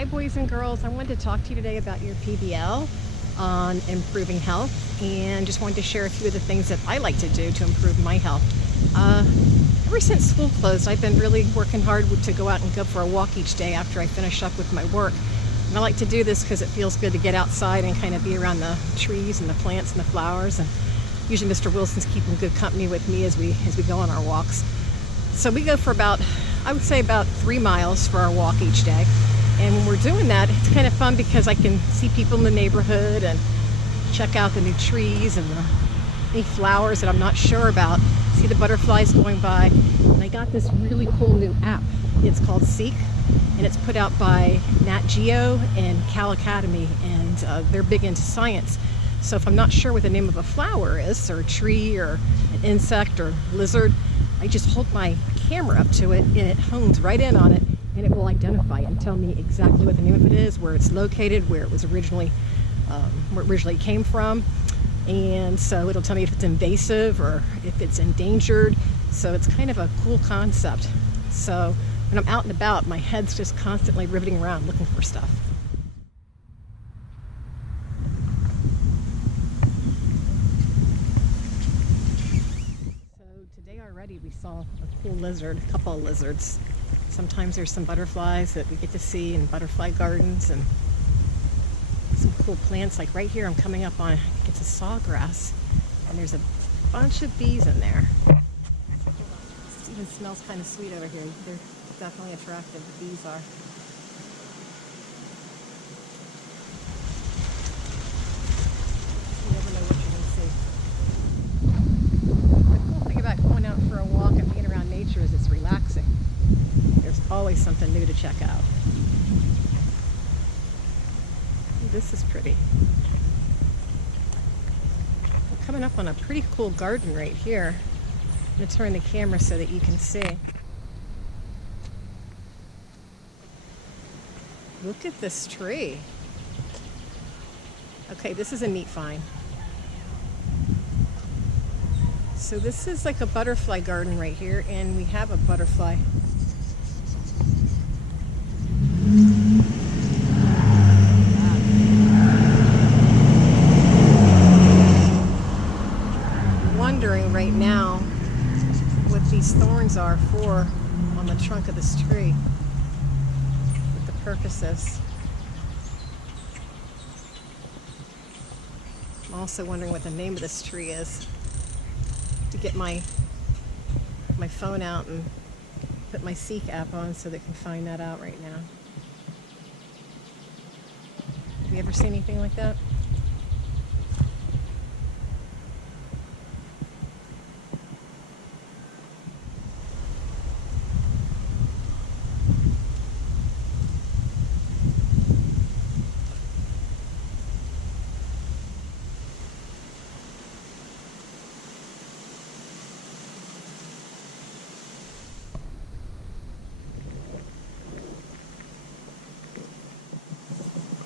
Hi boys and girls, I wanted to talk to you today about your PBL on improving health, and just wanted to share a few of the things that I like to do to improve my health. Ever since school closed, I've been really working hard to go out and go for a walk each day after I finish up with my work. And I like to do this because it feels good to get outside and kind of be around the trees and the plants and the flowers. And usually Mr. Wilson's keeping good company with me as we go on our walks. So we go for about, I would say about 3 miles for our walk each day. And when we're doing that, it's kind of fun because I can see people in the neighborhood and check out the new trees and any flowers that I'm not sure about. See the butterflies going by. And I got this really cool new app. It's called Seek, and it's put out by Nat Geo and Cal Academy, and they're big into science. So if I'm not sure what the name of a flower is, or a tree, or an insect, or lizard, I just hold my camera up to it and it hones right in on it, and it will identify it and tell me exactly what the name of it is, where it's located, where it was originally, where it originally came from. And so it'll tell me if it's invasive or if it's endangered. So it's kind of a cool concept. So when I'm out and about, my head's just constantly riveting around looking for stuff. So today already we saw a cool lizard, a couple of lizards. Sometimes there's some butterflies that we get to see in butterfly gardens, and some cool plants. Like right here I'm coming up on, I think it's a sawgrass, and there's a bunch of bees in there. It even smells kind of sweet over here. They're definitely attractive, the bees are. You never know what you're going to see. The cool thing about going out for a walk and being around nature is it's relaxing. There's always something new to check out. This is pretty. We're coming up on a pretty cool garden right here. I'm going to turn the camera so that you can see. Look at this tree. Okay, this is a neat find. So this is like a butterfly garden right here, and we have a butterfly. Wondering right now what these thorns are for on the trunk of this tree, what the purpose is. I'm also wondering what the name of this tree is. To get my phone out and put my Seek app on so they can find that out right now. Have you ever seen anything like that?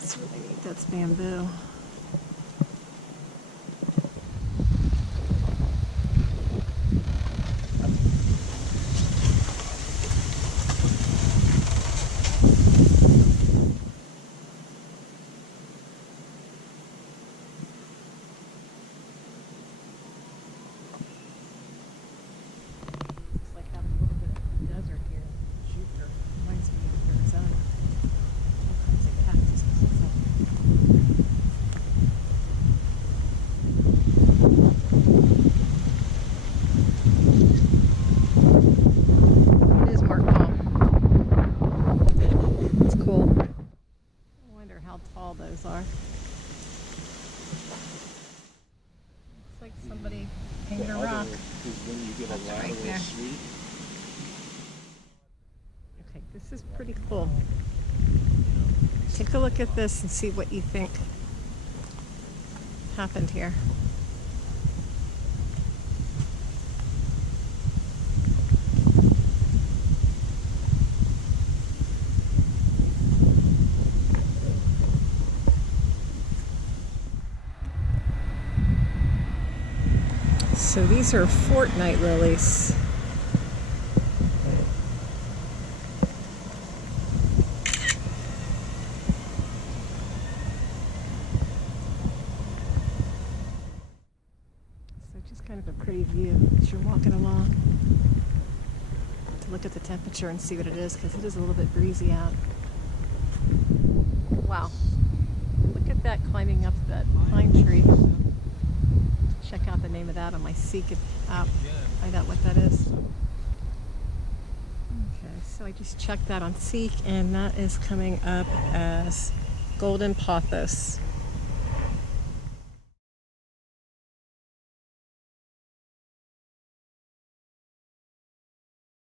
That's really neat. That's bamboo. It's like having a little bit of desert here. Jupiter reminds me of Arizona. All kinds of cactus. It is Mark Palm. It's cool. I wonder how tall those are. Looks like somebody painted a rock. When you get a Right lateral there. sweep. Okay, this is pretty cool. Take a look at this and see what you think happened here. So these are fortnight lilies. Kind of a pretty view as you're walking along. To look at the temperature and see what it is, because it is a little bit breezy out. Wow. Look at that climbing up that pine tree. Check out the name of that on my Seek app. Find out what that is. Okay, so I just checked that on Seek, and that is coming up as Golden Pothos.